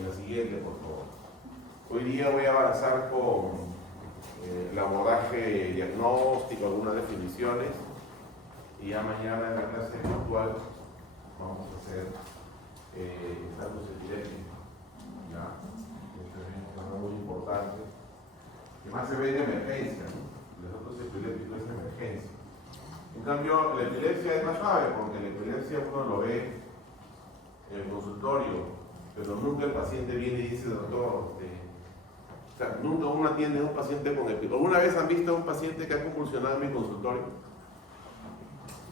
La siguiente, por favor. Hoy día voy a avanzar con el abordaje diagnóstico, algunas definiciones, y ya mañana en la clase virtual vamos a hacer estatus epiléptico. ¿Ya? Este es un tema muy importante, que más se ve en emergencia, ¿no? Los otros epilépticos es emergencia. En cambio, la epilepsia es más suave, porque la epilepsia uno lo ve en el consultorio, pero nunca el paciente viene y dice, doctor, o sea, nunca uno atiende a un paciente con epilepsia. ¿Alguna vez han visto a un paciente que ha convulsionado en mi consultorio?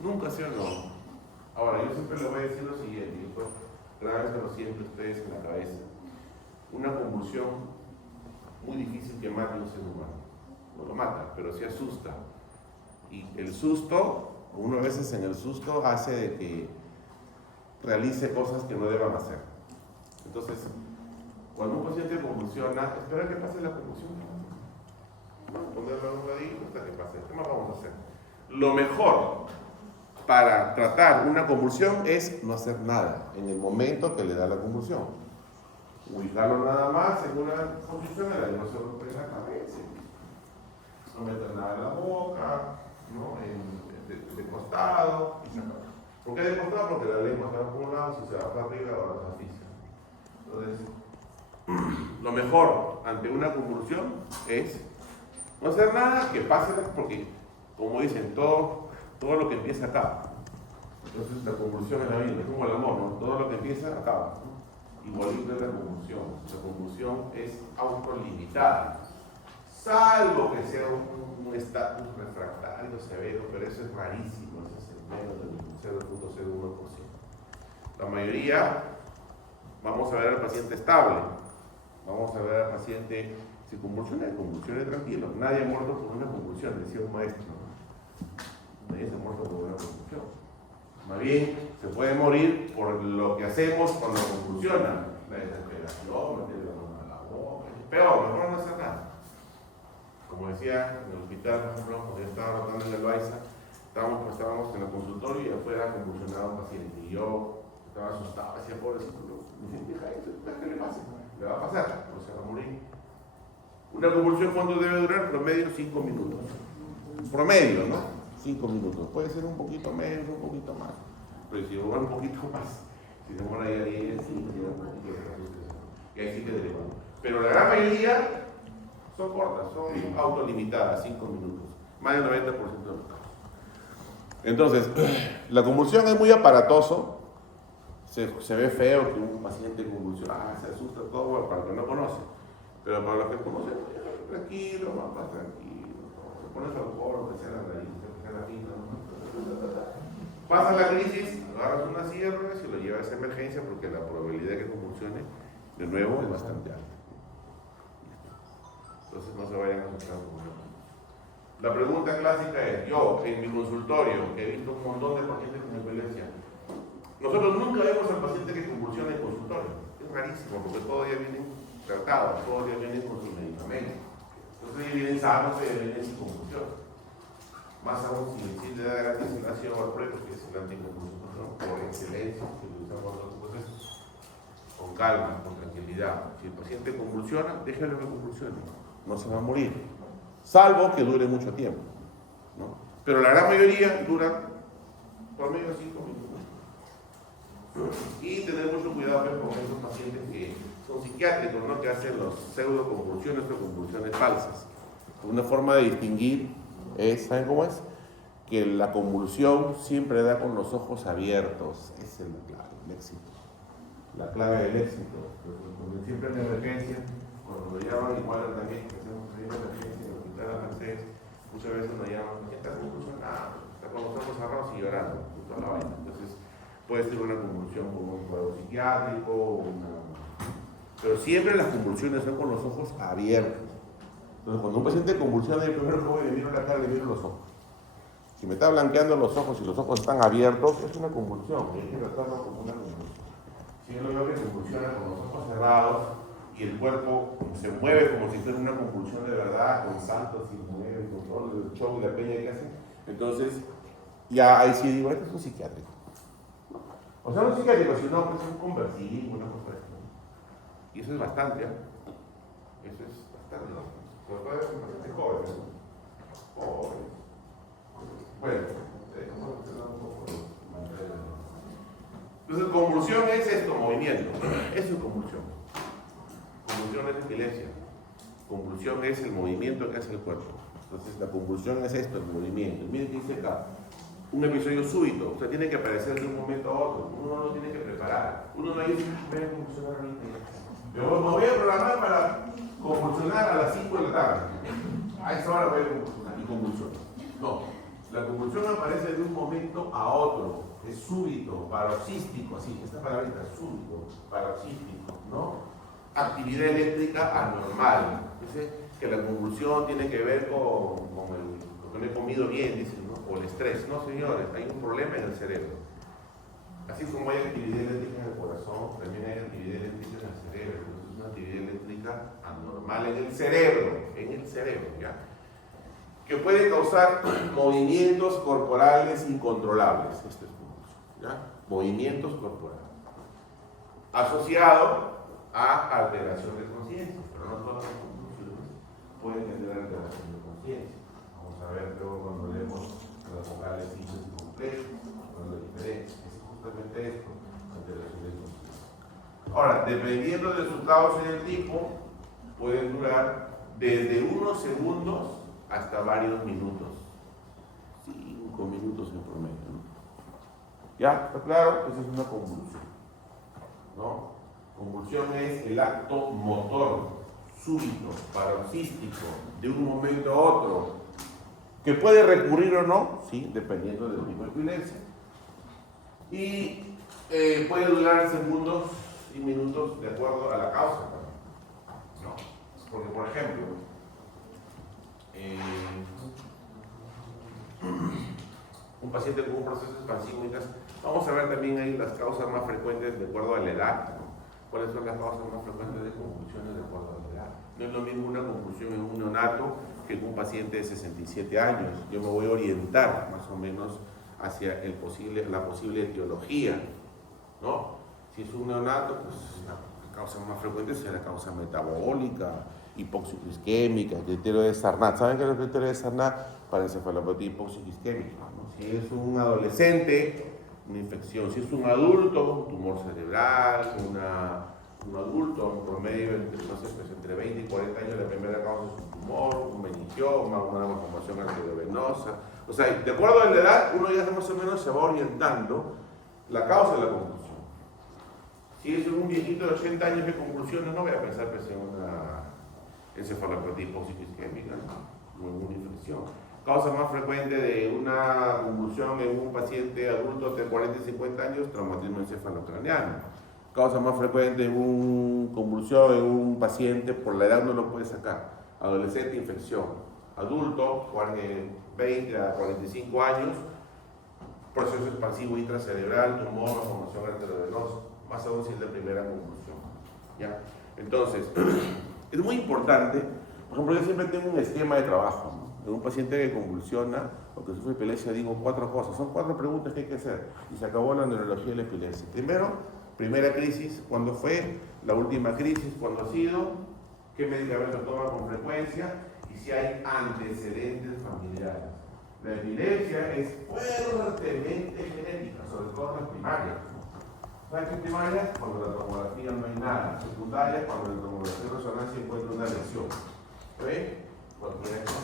Nunca, ¿sí o no? Ahora, yo siempre les voy a decir lo siguiente, y después grábenselo siempre ustedes en la cabeza. Una convulsión muy difícil que mate a un ser humano. No lo mata, pero sí asusta. Y el susto, uno a veces en el susto hace de que realice cosas que no deban hacer. Entonces, cuando un paciente convulsiona, espera que pase la convulsión. Vamos a ponerlo a un ladito hasta que pase. ¿Qué más vamos a hacer? Lo mejor para tratar una convulsión es no hacer nada en el momento que le da la convulsión. Ubicarlo nada más en una posición en la que no se rompe la cabeza. No meter nada en la boca, ¿no? De costado. ¿Por qué de costado? Porque la lengua se va por un lado, si se va para arriba, ahora se asfixia. Entonces, lo mejor ante una convulsión es no hacer nada, que pase, porque, como dicen, todo lo que empieza acaba. Entonces, la convulsión es la vida, es como el amor, ¿no? Todo lo que empieza acaba, ¿no? Igualito es la convulsión. La convulsión es autolimitada, salvo que sea un estatus refractario severo, pero eso es rarísimo, eso es menos del 0.01%. La mayoría, vamos a ver al paciente estable, vamos a ver al paciente, si convulsione tranquilo. Nadie ha muerto por una convulsión, decía un maestro. Nadie se ha muerto por una convulsión. Más bien, se puede morir por lo que hacemos cuando convulsiona. La desesperación, meter la mano a la boca. Peor, mejor no hacer nada. Como decía en el hospital, por ejemplo, cuando yo estaba rotando en el Baiza, estábamos en el consultorio y afuera convulsionaba un paciente. Y yo estaba asustado, decía, pobrecito, me sentí, ¿qué le pasa? Le va a pasar, no se va a morir. Una convulsión, ¿cuánto debe durar? Promedio 5 minutos. Promedio, ¿no? 5 minutos. Puede ser un poquito menos, un poquito más. Pero si demora un poquito más, si demora ya 10, sí, un poquito de y ahí sí que deriva. Pero la gran mayoría son cortas, son autolimitadas, 5 minutos. Más del 90% de los casos. Entonces, la convulsión es muy aparatoso. Se ve feo que un paciente convulsiona, se asusta todo, bueno, para el que no conoce. Pero para los que conocen, tranquilo, más tranquilo. Se pone su alcohol, que sea la raíz, que sea la pinta. Pasa la crisis, agarras una silla y lo llevas a esa emergencia porque la probabilidad de que convulsione de nuevo es bastante alta. Entonces no se vayan a asustar con eso. La pregunta clásica es, yo en mi consultorio, que he visto un montón de pacientes con epilepsia, nosotros nunca vemos al paciente que convulsiona en consultorio. Es rarísimo porque todos ya vienen tratados, todos ya vienen con sus medicamentos. Entonces ya vienen sanos, ya vienen sin convulsión. Más aún si le da gratis el ácido valproico, que es el anticonvulsivo por excelencia, que lo usamos nosotros, con calma, con tranquilidad. Si el paciente convulsiona, déjelo que convulsione, no se va a morir, salvo que dure mucho tiempo, ¿no? Pero la gran mayoría dura por medio de 5 minutos. Y tener mucho cuidado con esos pacientes que son psiquiátricos, ¿no? Que hacen los pseudoconvulsiones o convulsiones falsas. Una forma de distinguir es, ¿saben cómo es? Que la convulsión siempre da con los ojos abiertos. Esa es la clave, el éxito. La clave del éxito. Porque siempre en emergencia, cuando lo llaman, igual también, que hacemos en emergencia en el hospital francés, muchas veces nos llaman, está convulsionado, está con los ojos cerrados y llorando, toda la vaina. Entonces, puede ser una convulsión como un cuadro psiquiátrico, pero siempre las convulsiones son con los ojos abiertos. Entonces, cuando un paciente convulsiona, el primero que voy le miro la cara, le miro los ojos. Si me está blanqueando los ojos y los ojos están abiertos, es una convulsión, hay que tratarlo como una convulsión. Si yo lo veo que convulsiona con los ojos cerrados y el cuerpo se mueve como si fuera una convulsión de verdad, con saltos y mueve, con todo el show y la peña que hace, entonces ya ahí sí digo, esto es un psiquiátrico. O sea, no psiquiátrico, sino que es un conversivo, una cosa así. Y Y eso es bastante, ¿eh? Eso es bastante. Pero todavía son bastante jóvenes, ¿no? Jóvenes. Bueno, entonces, convulsión es esto, movimiento. Eso es convulsión. Convulsión es epilepsia. Convulsión es el movimiento que hace el cuerpo. Entonces, la convulsión es esto, el movimiento. Miren que dice acá, un episodio súbito. Usted tiene que aparecer de un momento a otro. Uno no lo tiene que preparar. Uno no dice, voy a convulsionar ahorita. Yo me voy a programar para convulsionar a las 5 de la tarde. A esa hora voy a convulsionar y convulsiono. No, la convulsión aparece de un momento a otro. Es súbito, paroxístico, así, esta palabrita, súbito, paroxístico, ¿no? Actividad eléctrica anormal. Dice que la convulsión tiene que ver con lo que no he comido bien, dicen, ¿no? O el estrés. No, señores, hay un problema en el cerebro. Así como hay actividad eléctrica en el corazón, también hay actividad eléctrica en el cerebro. Entonces es una actividad eléctrica anormal en el cerebro, ¿ya? Que puede causar movimientos corporales incontrolables. Esto es convulsión, ¿ya? Movimientos corporales. Asociado a alteración de conciencia, pero no todas las convulsiones pueden tener alteración de conciencia. Vamos a ver luego cuando leemos las vocales simples y complejos, cuando la diferencia es justamente esto, alteración de conciencia. Ahora, dependiendo de su causa y el tipo, pueden durar desde unos segundos hasta varios minutos. 5 minutos en promedio, ¿no? ¿Ya? ¿Está claro? Esa es una convulsión, ¿no? Convulsión es el acto motor, súbito, paroxístico, de un momento a otro, que puede recurrir o no, sí, dependiendo del tipo de epilepsia. Y puede durar segundos y minutos de acuerdo a la causa, ¿no? Porque, por ejemplo, un paciente con un proceso expansivo, vamos a ver también ahí las causas más frecuentes de acuerdo a la edad, ¿no? ¿Cuáles son las causas más frecuentes de convulsiones de acuerdo a la edad? No es lo mismo una convulsión en un neonato que en un paciente de 67 años. Yo me voy a orientar más o menos hacia la posible etiología, ¿no? Si es un neonato, pues la causa más frecuente será la causa metabólica, hipoxicosquémica, criterio de Sarnat. ¿Saben qué es el criterio de Sarnat? Para encefalopatía hipoxicosquémica, ¿no? Si es un adolescente, una infección. Si es un adulto, un tumor cerebral, un adulto, un promedio entre 20 y 40 años, la primera causa es un tumor, un meningioma, una malformación arteriovenosa. O sea, de acuerdo a la edad, uno ya más o menos se va orientando la causa de la convulsión. Si es un viejito de 80 años que convulsiona, no voy a pensar pues, en una encefalopatía hipoxicosquémica, ¿no? O en una infección. Causa más frecuente de una convulsión en un paciente adulto de 40 y 50 años, traumatismo encefalocraneano. Causa más frecuente en una convulsión en un paciente, por la edad no lo puede sacar. Adolescente, infección. Adulto, 20 a 45 años, proceso expansivo intracerebral, tumor, malformación arteriovenosa, más aún si es la primera convulsión, ¿ya? Entonces, es muy importante, por ejemplo, yo siempre tengo un esquema de trabajo, ¿no? De un paciente que convulsiona o que sufre epilepsia, digo 4 cosas, son 4 preguntas que hay que hacer, y se acabó la neurología de la epilepsia. Primero, primera crisis, ¿cuándo fue? La última crisis, ¿cuándo ha sido? ¿Qué medicamentos toma con frecuencia? Y si hay antecedentes familiares. La epilepsia es fuertemente genética, sobre todo en las primarias. ¿Sabes qué primaria? Cuando la tomografía no hay nada. Secundaria, cuando la tomografía de resonancia encuentra una lesión. ¿Ve?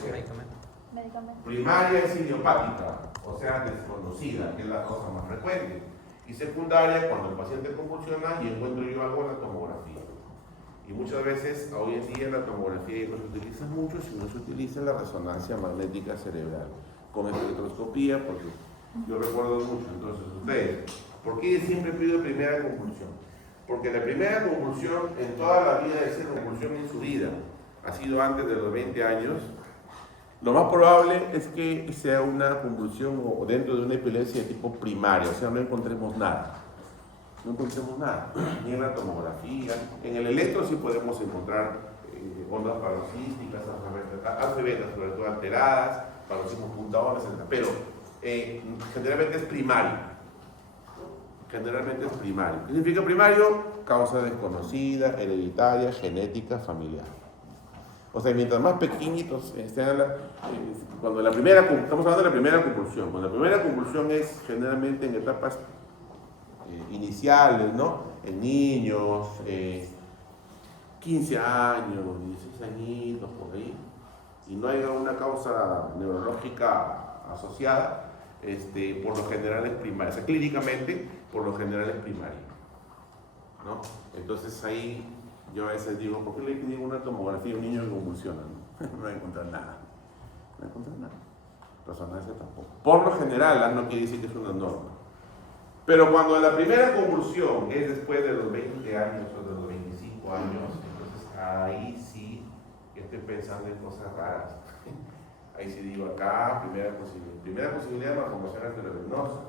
Medicamento. Primaria es idiopática, o sea, desconocida, que es la causa más frecuente. Y secundaria, cuando el paciente convulsiona y encuentro yo algo en la tomografía. Y muchas veces, hoy en día, la tomografía no se utiliza mucho, sino se utiliza la resonancia magnética cerebral con espectroscopía, porque yo recuerdo mucho. Entonces, ustedes, ¿por qué siempre pido primera convulsión? Porque la primera convulsión en toda la vida es una convulsión en su vida, ha sido antes de los 20 años. Lo más probable es que sea una convulsión o dentro de una epilepsia de tipo primario, o sea, no encontremos nada. No encontremos nada, ni en la tomografía. En el electro sí podemos encontrar ondas paroxísticas, ACV, sobre todo alteradas, paroxismos puntadoras, etc. Pero generalmente es primario. generalmente es primario. ¿Qué significa primario? Causa desconocida, hereditaria, genética, familiar. O sea, mientras más pequeñitos estén, cuando estamos hablando de la primera convulsión. Cuando la primera convulsión es generalmente en etapas iniciales, ¿no? En niños, 15 años, 16 añitos, por ahí, y no hay una causa neurológica asociada, por lo general es primaria. O sea, clínicamente, por lo general es primaria, ¿no? Entonces ahí yo a veces digo, ¿por qué le digo una tomografía a un niño que convulsiona? No va a encontrar nada. No va a encontrar nada. Resonancia tampoco. Por lo general, no quiere decir que es una norma. Pero cuando la primera convulsión es después de los 20 años o de los 25 años, entonces ahí sí estoy pensando en cosas raras. Ahí sí digo acá, primera posibilidad de malformación arteriovenosa,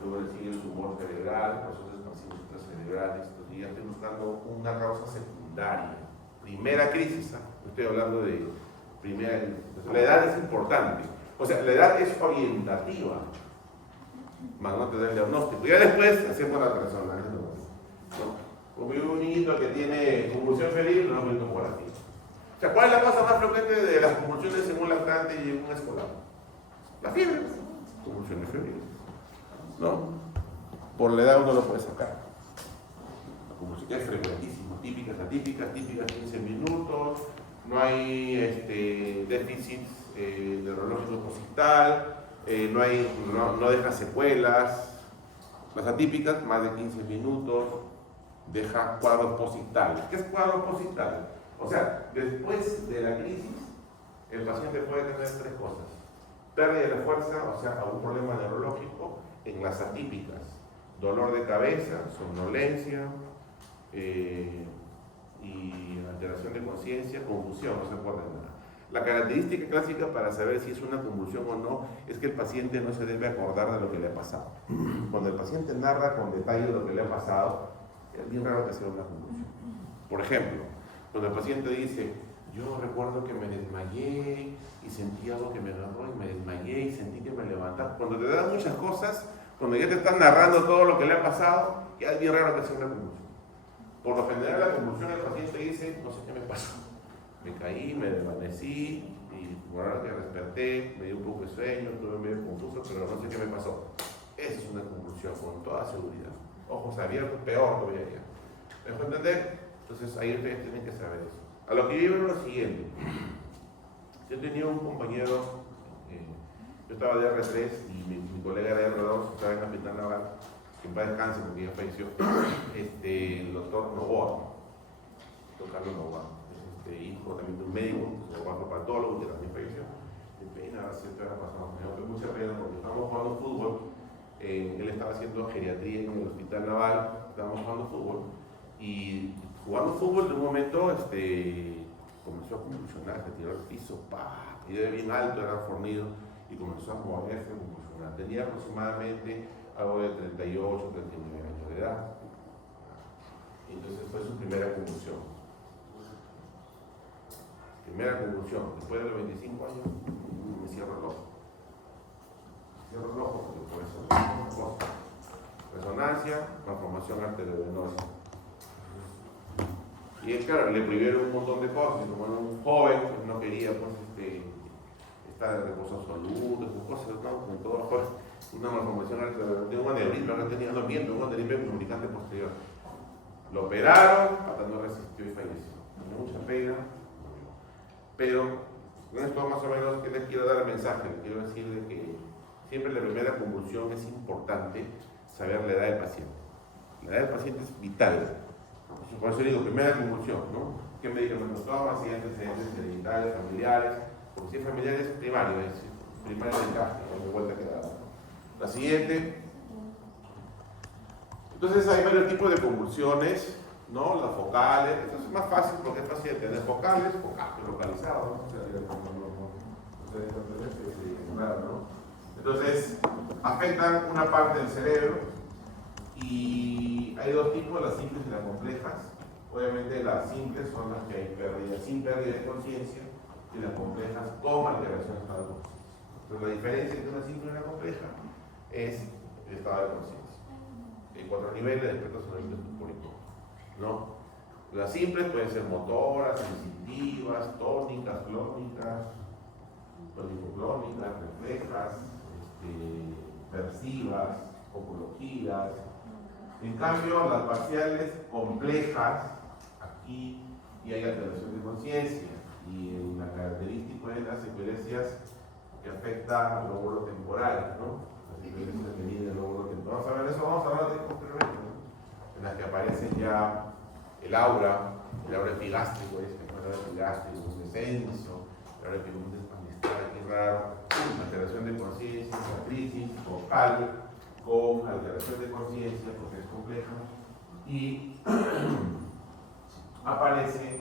luego le sigue el tumor cerebral, procesos de esparcimiento cerebrales, y ya estoy buscando una causa secundaria. Primera crisis, estoy hablando de primera crisis. La edad es importante, o sea, la edad es orientativa, más no te da el diagnóstico. Ya después hacemos la persona, ¿no? Como un niñito que tiene convulsión febril, no es tomografía. O sea, ¿cuál es la causa más frecuente de las convulsiones en un lactante y en un escolar? La fiebre, convulsiones febriles, ¿no? Por la edad uno lo puede sacar. La convulsión es frecuentísima, típicas, atípicas, típicas 15 minutos, no hay déficits neurológico posictal, no deja secuelas. Las atípicas, más de 15 minutos, deja cuadros posictales. ¿Qué es cuadro posictal? O sea, después de la crisis, el paciente puede tener tres cosas: pérdida de la fuerza, o sea, algún problema neurológico. En las atípicas, dolor de cabeza, somnolencia, y alteración de conciencia, confusión, no se acuerda de nada. La característica clásica para saber si es una convulsión o no es que el paciente no se debe acordar de lo que le ha pasado. Cuando el paciente narra con detalle lo que le ha pasado, es bien raro que sea una convulsión. Por ejemplo, cuando el paciente dice, yo recuerdo que me desmayé y sentí algo que me agarró y me desmayé y sentí que me levantaba. Cuando te dan muchas cosas, cuando ya te están narrando todo lo que le ha pasado, ya es bien raro que sea una convulsión. Por lo general, la convulsión, el paciente dice, no sé qué me pasó. Me caí, me desvanecí y por ahora que desperté, me dio un poco de sueño, estuve medio confuso, pero no sé qué me pasó. Esa es una convulsión, con toda seguridad. Ojos abiertos, peor todavía. ¿Me dejó entender? Entonces ahí ustedes tienen que saber eso. A lo que yo veo es lo siguiente. Yo tenía un compañero, yo estaba de R3 y mi colega de R2 estaba en la Hospital Naval, que en paz descanse porque ya falleció, el doctor Novoa, doctor Carlos Novoa, hijo también de un médico, patólogo, que también falleció. Me pena, siempre ha pasado, me dio mucha pena porque estábamos jugando fútbol, él estaba haciendo geriatría en el Hospital Naval, estábamos jugando fútbol, y jugando fútbol de un momento comenzó a convulsionar, se tiró al piso, y era bien alto, era fornido, y comenzó a moverse, a convulsionar. Tenía aproximadamente algo de 38, 39 años de edad. Entonces fue su primera convulsión. Primera convulsión, después de los 25 años, me cierro el ojo. Cierro el ojo porque por eso es una cosa. Resonancia, malformación arteriovenosa. Y es claro, le prohibieron un montón de cosas, y como era un joven, pues no quería estar de reposo absoluto, cosas, ¿no? Con todo, pues, una malformación arteriovenosa, de un aneurisma, no tenía, no miento, un aneurisma comunicante posterior. Lo operaron, hasta no resistió y falleció. Mucha pena. Pero con esto más o menos que les quiero dar el mensaje, les quiero decir de que siempre la primera convulsión es importante saber la edad del paciente. La edad del paciente es vital. Por eso digo, primera convulsión, ¿no? ¿Qué medicamentos toma? Si hay antecedentes hereditarios, familiares, porque si es familiar es primario, es primario de encaje, no de vuelta que dar. La siguiente. Entonces hay varios tipos de convulsiones, ¿no? Las focales, esto es más fácil porque es fácil de tener focales, localizados, ¿no? Entonces, afectan una parte del cerebro y hay dos tipos, las simples y las complejas. Obviamente las simples son las que hay pérdida, sin pérdida de conciencia, y las complejas con alteraciones para la conciencia. Entonces la diferencia entre una simple y una compleja es el estado de conciencia. en 4 niveles de despertacionamiento sulfúrico, ¿no? Las simples pueden ser motoras, sensitivas, tónicas, clónicas, tónico-clónicas, reflejas, persivas, oculogías. En cambio, las parciales complejas, aquí y hay alteración de conciencia, y la característica de las epilepsias que afecta al lóbulo temporal, ¿no? Las epilepsias que miden el lóbulo temporal. Vamos a ver eso, vamos a hablar de posteriormente, ¿no? En las que aparecen ya el aura epigástrico, el aura epigástrico, un descenso, el aura epigástrico aquí raro, alteración de conciencia, la crisis vocal con alteración de conciencia, porque es compleja, y aparece,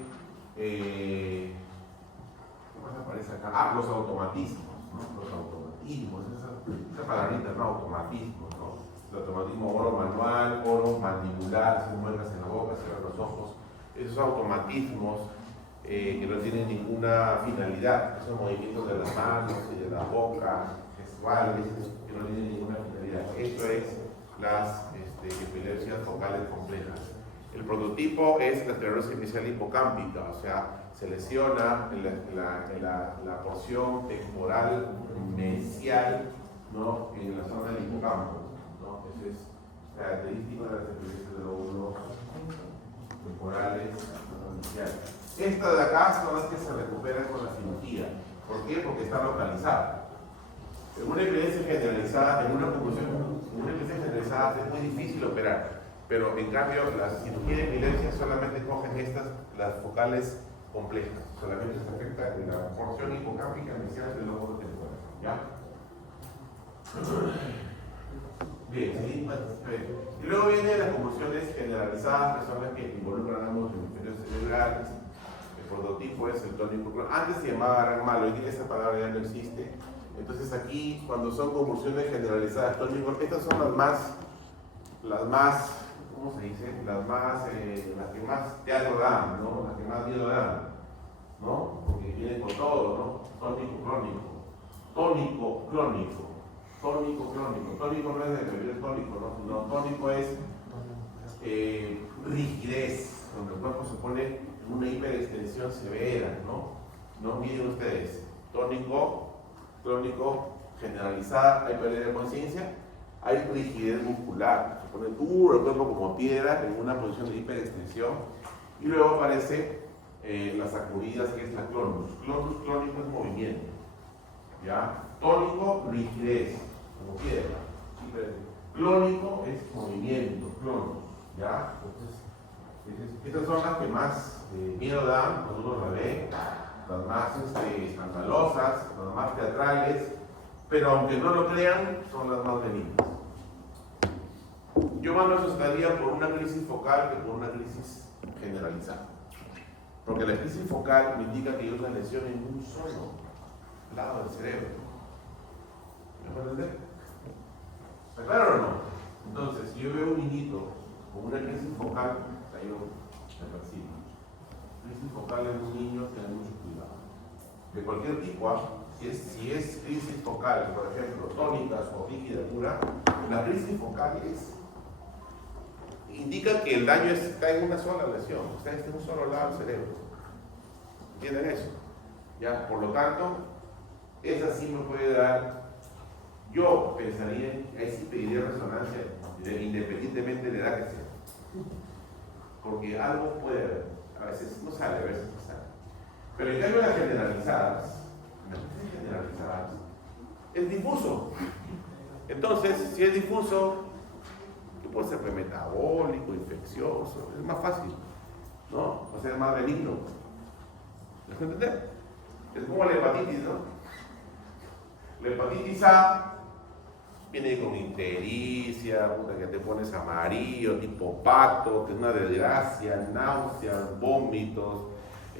¿qué más aparece acá? Los automatismos, ¿no? Los automatismos, esa palabrita, ¿no? Automatismos, ¿no? El automatismo oro-manual, oro-mandibular, hacer muecas en la boca, cerrar los ojos, esos automatismos que no tienen ninguna finalidad, esos movimientos de las manos y de la boca, gestuales, que no tienen ninguna finalidad. Esto es las epilepsias focales complejas. El prototipo es la esclerosis inicial hipocámpica, o sea, se lesiona la porción temporal mesial, ¿no? En la zona del hipocampo, ¿no? Eso es característico de las epilepsias de lóbulos temporales mesiales. Esta de acá son las que se recuperan con la cirugía. ¿Por qué? Porque está localizada. En una epilepsia generalizada, en una epilepsia generalizada es muy difícil operar, pero en cambio la cirugía de epilepsia solamente cogen las focales complejas, solamente se afecta en la porción hipocámpica mesial del lóbulo temporal. ¿Ya? Bien, ¿sí? Y luego vienen las convulsiones generalizadas, que son las que involucran ambos hemisferios cerebrales. El prototipo es el tónico. Antes se llamaba Ragmal, hoy día esa palabra ya no existe. Entonces aquí, cuando son convulsiones generalizadas tónicos, estas son las más, ¿cómo se dice? Las que más teatro dan, ¿no? Las que más miedo dan, ¿no? Porque vienen con todo, ¿no? Tónico crónico, tónico crónico, tónico crónico. Tónico no es de beber tónico, ¿no? Sino tónico es rigidez, donde el cuerpo se pone en una hiperextensión severa, ¿no? No miren ustedes, tónico crónico generalizada, hay pérdida de conciencia, hay rigidez muscular, se pone duro el cuerpo como piedra en una posición de hiperextensión, y luego aparece las sacudidas, que es la clonus. Clonus clónico es movimiento, ¿ya? Tónico, rigidez, como piedra. Clónico es movimiento, clonus, ¿ya? Entonces, estas son las que más miedo dan cuando uno la ve, las más escandalosas, las más teatrales, pero aunque no lo crean, son las más benignas. Yo más me asustaría por una crisis focal que por una crisis generalizada. Porque la crisis focal me indica que hay una lesión en un solo lado del cerebro. ¿Me pueden entender? ¿Está claro o no? Entonces, si yo veo un niñito con una crisis focal, ahí me percibo. Crisis focal en un niño, tengan mucho cuidado. De cualquier tipo, si es crisis focal, por ejemplo, tónicas o rígida pura, la crisis focal indica que el daño está en una sola lesión, está en un solo lado del cerebro. ¿Entienden eso? Ya, por lo tanto, esa sí me puede dar, yo pensaría, ahí sí pediría resonancia, independientemente de la edad que sea. Porque algo puede haber, a veces no sale, a veces no sale. Pero en cambio las generalizadas, es difuso. Entonces, si es difuso, puede ser metabólico, infeccioso, es más fácil, ¿no? O sea, es más benigno. ¿Me puede entender? Es como la hepatitis, ¿no? La hepatitis A viene con ictericia, que te pones amarillo, tipo pato, te da una desgracia, náuseas, vómitos,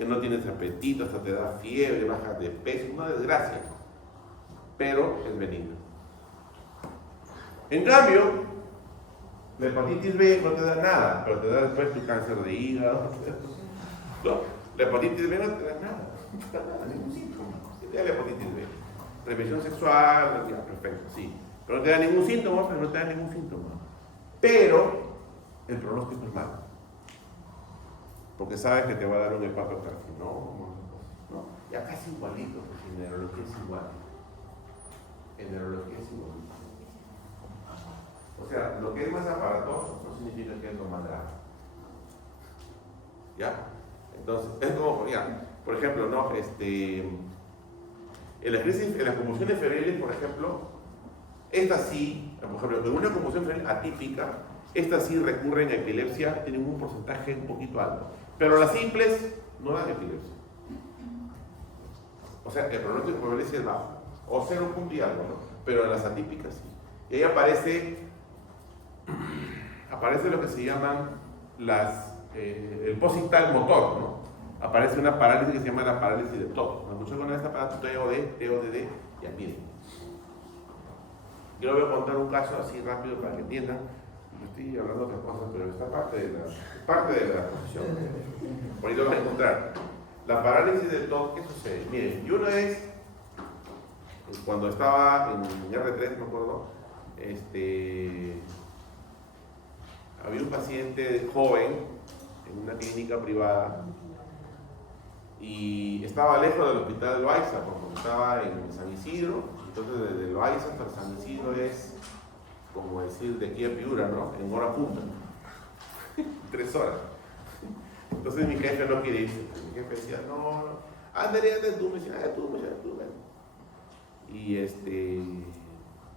no tienes apetito, hasta te da fiebre, bajas de peso, una desgracia. Pero es benigno. En cambio, la hepatitis B no te da nada, pero te da después tu cáncer de hígado. ¿No? La hepatitis B no te da nada, no te da nada, ningún síntoma. ¿Qué te da la hepatitis B? Transmisión sexual, ya, perfecto, sí. Pero no te da ningún síntoma, pero no te da ningún síntoma. pero el pronóstico es malo. Porque sabes que te va a dar un hepatocarcinoma, no, ya casi igualito, porque en neurología es igual. En neurología es igualito. O sea, lo que es más aparatoso no significa que es lo más grave. ¿Ya? Entonces, es como, ya, por ejemplo, ¿no? En las convulsiones febriles, por ejemplo, estas sí, por ejemplo, en una convulsión febril atípica, estas sí recurren a epilepsia, tienen un porcentaje un poquito alto. Pero las simples no dan epilepsia. O sea, el pronóstico de epilepsia es bajo, o 0 punto y algo, ¿no? Pero en las atípicas sí. Y ahí aparece lo que se llaman el posictal motor, ¿no? Aparece una parálisis que se llama la parálisis de TOD. ¿No escuchó con esta parálisis TODD? Ya miren. Yo les voy a contar un caso así rápido para que entiendan. No estoy hablando de otra cosa, pero esta parte de la posición. Por ahí lo van a encontrar. La parálisis de TOD, ¿qué sucede? Miren, yo una vez, cuando estaba en R3, me acuerdo, había un paciente joven en una clínica privada y estaba lejos del hospital Loaiza, porque estaba en San Isidro. Entonces desde Loaiza hasta San Isidro es como decir de aquí a Piura, ¿no? En hora punta, 3 horas. Entonces mi jefe no quiere irse. Mi jefe decía, no, ándale tú, me decía, tú. Y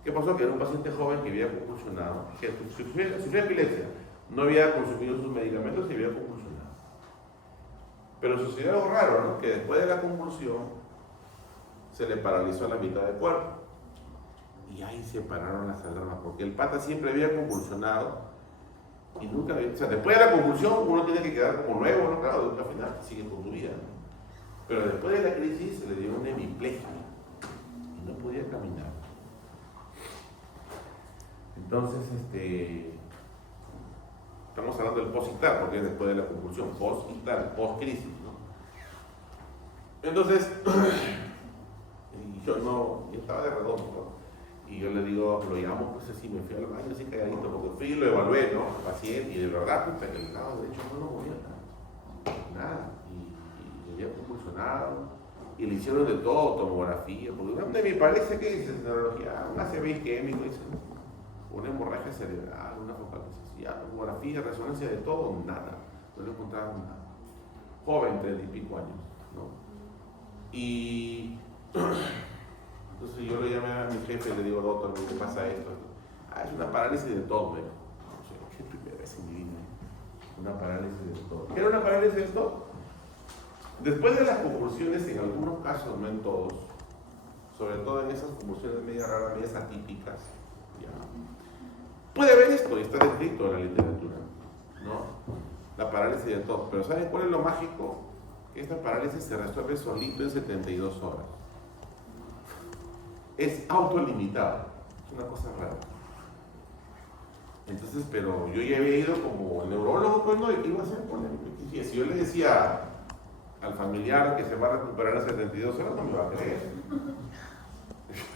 ¿qué pasó? Que era un paciente joven que había convulsionado, que sufría epilepsia, no había consumido sus medicamentos y había convulsionado. Pero sucedió algo raro, ¿no? Que después de la convulsión se le paralizó la mitad del cuerpo. Y ahí se pararon las alarmas, porque el pata siempre había convulsionado y nunca había... O sea, después de la convulsión uno tiene que quedar como nuevo, ¿no? Claro, al final sigue con tu vida, ¿no? Pero después de la crisis se le dio una hemiplegia y no podía caminar. Entonces, estamos hablando del post-ictal, porque es después de la convulsión, post-ictal, post-crisis, ¿no? Entonces, yo estaba de redondo, ¿no? Y yo le digo, lo llamo, pues así, me fui al baño así calladito, porque fui y lo evalué, ¿no? El paciente, y de verdad, puta, que el lado derecho no lo movía nada. Y había convulsionado, y le hicieron de todo, tomografía, porque me parece que dice neurología, un ACV isquémico, dice, una hemorragia cerebral, una focalización, tomografía, resonancia de todo, nada, no le encontraron nada. Joven, 30 y pico años, ¿no? Y entonces yo le llamé a mi jefe y le digo, doctor, ¿qué pasa esto? Es una parálisis de todo, ¿eh? No sé, qué primera vez en mi vida, ¿eh? Una parálisis de todo. ¿Qué era una parálisis de todo? Después de las convulsiones, en algunos casos, no en todos, sobre todo en esas convulsiones medias raras, medias atípicas, ¿ya? Puede haber esto, y está descrito en la literatura, ¿no? La parálisis de todo. Pero ¿saben cuál es lo mágico? Que esta parálisis se resuelve solito en 72 horas. Es autolimitado, es una cosa rara. Entonces, pero yo ya había ido como neurólogo, pues no, iba a hacer polémica. Si yo le decía al familiar que se va a recuperar en 72 horas, no me va a creer.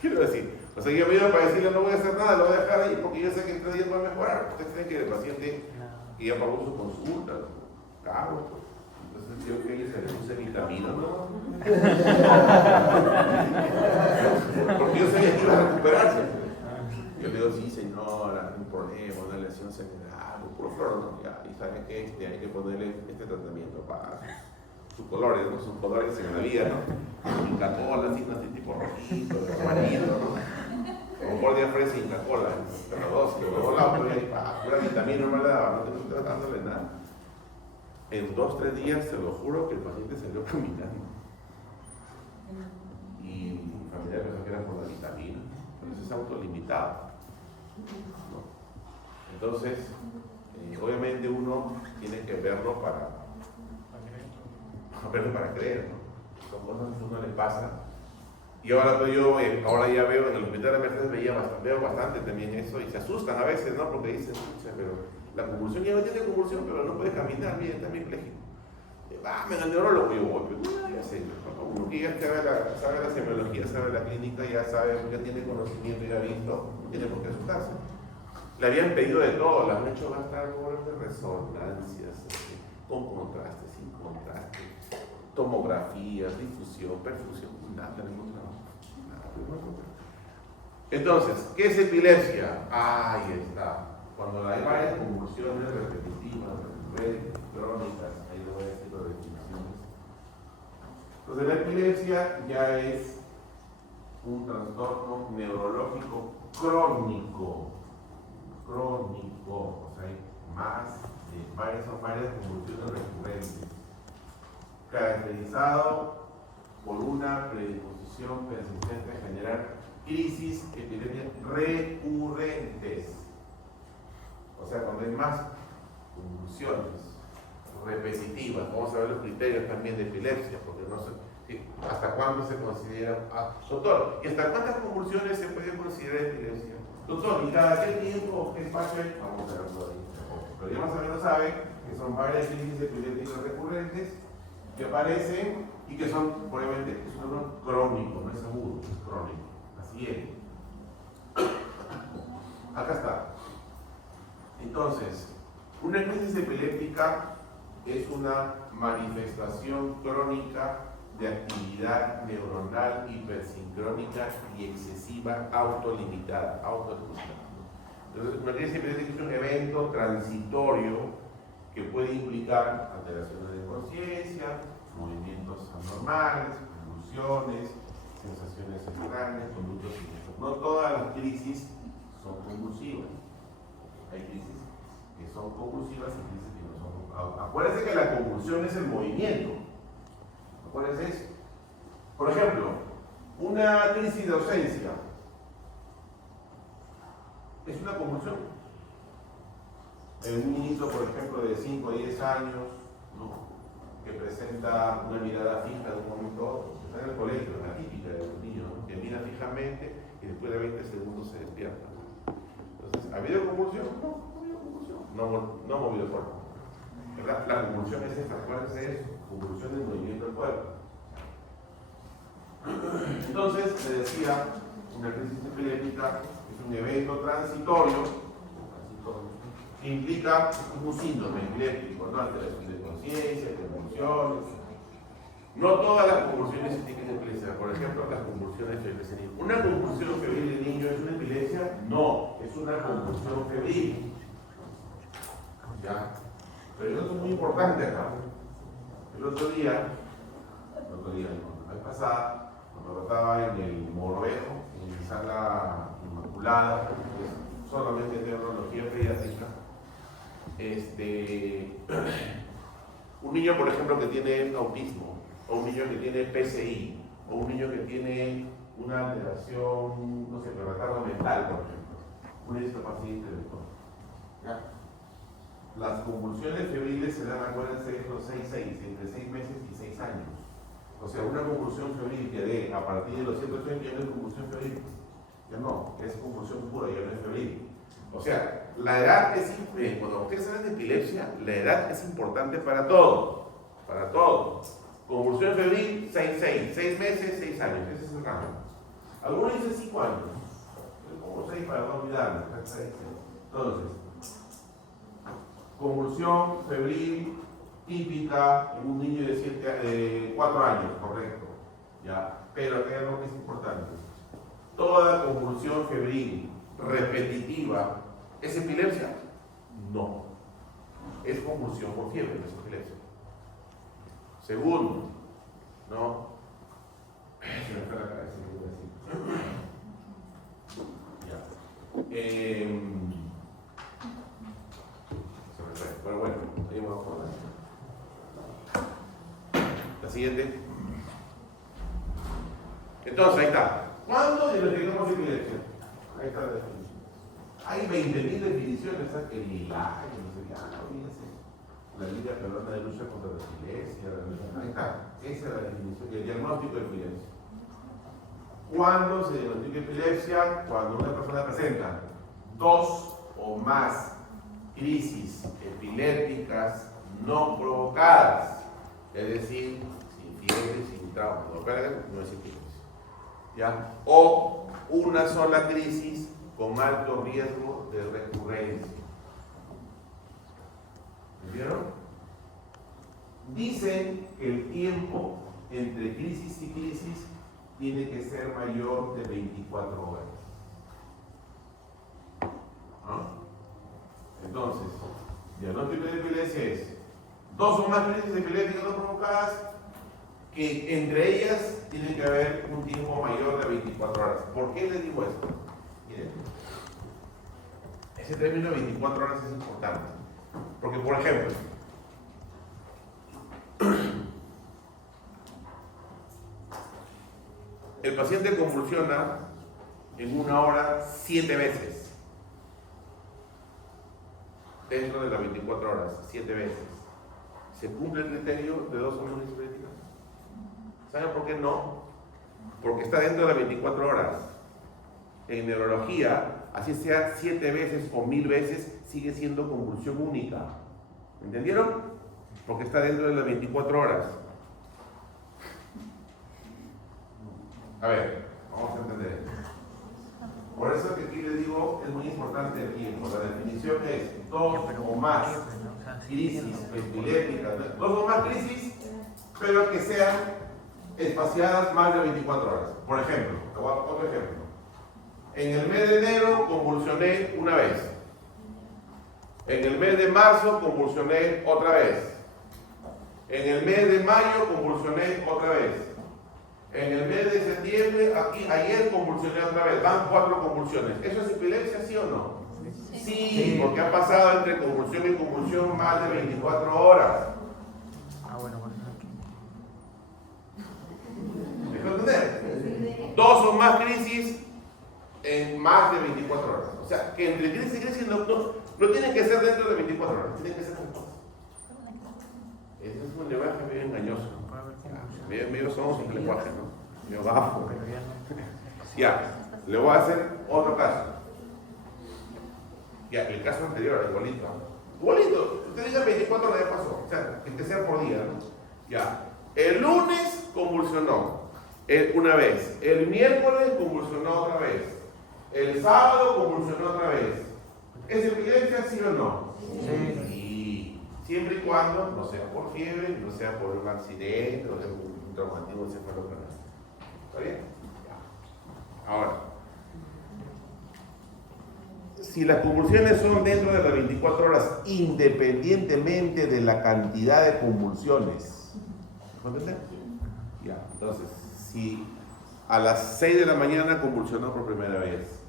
Quiero decir, o sea, yo me iba para decirle, no voy a hacer nada, lo voy a dejar ahí porque yo sé que en 3 días va a mejorar. Ustedes creen que el paciente que ya pagó su consulta, caro, pues. Entonces yo que se le puse vitamina, ¿no? Porque yo sabía que iba a recuperarse. Yo le digo, sí señora, un problema, una lesión cerebral, puro flor, ¿no? Ya, y sabe que hay que ponerle este tratamiento para sus colores, ¿no? Sus colores en la vida, ¿no? Inca Kola, así tipo rojito, amarillo, ¿no? Como por día fresa Inca Kola, pero dos lados, pero ahí, pura vitamina no me la daba, no estoy tratándole nada. En 2-3 días, se lo juro, que el paciente salió caminando. Y mi familia pensó que era por la vitamina, pero eso es autolimitado, ¿no? Entonces, obviamente uno tiene que verlo para creer, ¿no? Son cosas que a uno le pasa. Y ahora ya veo, en el hospital de Mercedes veo bastante también eso, y se asustan a veces, ¿no? Porque dicen, pero la convulsión ya no tiene convulsión, pero no puede caminar, miren, está hemipléjico. Me al neurólogo, y yo voy, ya sé, uno que ya sabe la semiología, sabe la clínica, ya sabe, ya tiene conocimiento y ya ha visto, no tiene por qué asustarse. Le habían pedido de todo, le han hecho gastar horas de resonancias, con contraste, sin contraste, tomografías, difusión, perfusión, nada, no encontramos. Entonces, ¿qué es epilepsia? Ahí está. Cuando hay varias convulsiones repetitivas, crónicas, ahí lo voy a decir las definiciones. Entonces, la epilepsia ya es un trastorno neurológico crónico, o sea, hay son varias convulsiones recurrentes, caracterizado por una predisposición persistente a generar crisis epilépticas recurrentes. O sea, cuando hay más convulsiones repetitivas, vamos a ver los criterios también de epilepsia, porque no sé hasta cuándo se considera. Doctor, ¿y hasta cuántas convulsiones se puede considerar epilepsia? Doctor, ¿y cada qué tiempo, qué espacio hay? Vamos a verlo ahí. Pero ya más o menos saben que son varias crisis epilépticas recurrentes que aparecen y que son, obviamente, es un dolor crónico, no es agudo, es crónico. Así es. Acá está. Entonces, una crisis epiléptica es una manifestación crónica de actividad neuronal hipersincrónica y excesiva autolimitada. Entonces, una crisis epiléptica es un evento transitorio que puede implicar alteraciones de conciencia, movimientos anormales, convulsiones, sensaciones extrañas, conductos siniestros. No todas las crisis son convulsivas. Hay crisis que son convulsivas y crisis que no son convulsivas. Acuérdense que la convulsión es el movimiento. Acuérdense eso. Por ejemplo, una crisis de ausencia es una convulsión. Un niñito, por ejemplo, de 5 o 10 años, ¿no?, que presenta una mirada fija de un momento a otro. Está en el colegio, la típica de los niños, ¿no?, que mira fijamente y después de 20 segundos se despierta. Entonces, ¿ha habido convulsión? No, no ha habido convulsión. No ha movido el cuerpo. La convulsión es esta, acuérdense de eso, convulsión del movimiento del cuerpo. Entonces, le decía, una crisis epiléptica es un evento transitorio que implica un síndrome epiléptico, ¿no?, alteración de conciencia, convulsiones. No todas las convulsiones implican epilepsia. Por ejemplo, las convulsiones febriles. ¿Una convulsión febril de niño es una epilepsia? No, es una convulsión febril. ¿Ya? Pero hay otro muy importante acá. El otro día, la vez pasada, cuando estaba en el Mogrovejo, en mi sala inmaculada, que es solamente neurología pediátrica, un niño, por ejemplo, que tiene autismo, o un niño que tiene PCI, o un niño que tiene una alteración, no sé, de retardo mental, por ejemplo, una discapacidad intelectual. ¿Ya? Las convulsiones febriles se dan, acuérdense, entre 6 meses y 6 años. O sea, una convulsión febril que dé a partir de los 180 ya no es convulsión febril. Ya no, es convulsión pura, ya no es febril. O sea, la edad es importante. Cuando ustedes hablan de epilepsia, la edad es importante para todo. Para todo. Convulsión febril, 6 meses, 6 años. Ese es el rango. Algunos dicen 5 años. Como 6 para no olvidarlo. Entonces, convulsión febril típica en un niño de 4 años, correcto. ¿Ya? Pero acá hay algo que es importante. Toda convulsión febril repetitiva, ¿es epilepsia? No. Es convulsión por fiebre, no es epilepsia. Segundo, ¿no? Se me fue la cabeza, ¿qué voy a decir? Ya. Se me fue, pero bueno, ahí vamos a poner. La siguiente. Entonces, ahí está. ¿Cuándo diagnosticamos epilepsia? Ahí está la definición. Hay 20.000 definiciones, ¿sabes? El milagro, no sé qué, olvídense. La Liga Peruana de Lucha contra la Epilepsia, ahí está. Esa es la definición, el diagnóstico de epilepsia. ¿Cuándo se diagnostica epilepsia? Cuando una persona presenta 2 o más crisis epilépticas no provocadas, es decir, sin fiebre, sin trauma, no es epilepsia. ¿Ya? O una sola crisis con alto riesgo de recurrencia. ¿Entendieron? Dicen que el tiempo entre crisis y crisis tiene que ser mayor de 24 horas. ¿Ah? Entonces, diagnóstico de epilepsia es 2 o más crisis epilépticas no provocadas, que entre ellas tiene que haber un tiempo mayor de 24 horas. ¿Por qué les digo esto? Miren, ese término de 24 horas es importante. Porque, por ejemplo, el paciente convulsiona en 1 hora 7 veces. Dentro de las 24 horas, 7 veces. ¿Se cumple el criterio de 2 o más crisis epilépticas? ¿Saben por qué no? Porque está dentro de las 24 horas. En neurología, así sea 7 veces o 1000 veces, sigue siendo convulsión única. ¿Entendieron? Porque está dentro de las 24 horas. A ver, vamos a entender esto. Por eso que aquí les digo, es muy importante el tiempo. La definición es 2 o más crisis epilépticas. 2 o más crisis, pero que sean espaciadas más de 24 horas. Por ejemplo, otro ejemplo. En el mes de enero convulsioné 1 vez. En el mes de marzo convulsioné otra vez. En el mes de mayo convulsioné otra vez. En el mes de septiembre, ayer convulsioné otra vez. Van 4 convulsiones. ¿Eso es epilepsia, sí o no? Sí, porque ha pasado entre convulsión y convulsión más de 24 horas. Bueno, por eso aquí. ¿Me puedo entender? 2 o más crisis en más de 24 horas. O sea, que entre crisis y crisis no tienen que ser dentro de 24 horas, tienen que ser juntos. Este es un lenguaje medio engañoso. Medio somos un lenguaje, ¿no? Medio gafo. Ya, le voy a hacer otro caso. Ya, el caso anterior, igualito. Igualito, usted diga 24 horas de paso, o sea, que sea por día, ¿no? Ya, el lunes convulsionó 1 vez, el miércoles convulsionó otra vez, el sábado convulsionó otra vez. ¿Es epilepsia, sí o no? Sí. Siempre y cuando no sea por fiebre, no sea por un accidente, o sea, un traumatismo encefalocraniano. ¿Está bien? Ya. Ahora, si las convulsiones son dentro de las 24 horas, independientemente de la cantidad de convulsiones, ¿me entiendes? Ya, entonces, si a las 6 de la mañana convulsionó por primera vez,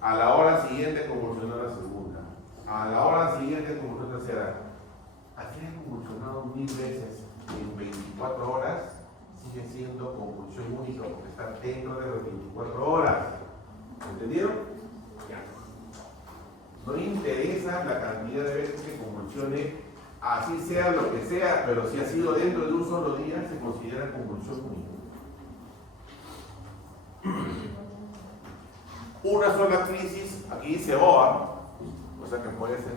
a la hora siguiente convulsionó la segunda, a la hora siguiente convulsionó la tercera, aquí ha convulsionado 1000 veces en 24 horas, sigue siendo convulsión única porque está dentro de las 24 horas. ¿Entendieron? Ya. No interesa la cantidad de veces que convulsione, así sea lo que sea, pero si ha sido dentro de un solo día, se considera convulsión única. Una sola crisis, aquí dice OA, o sea que puede ser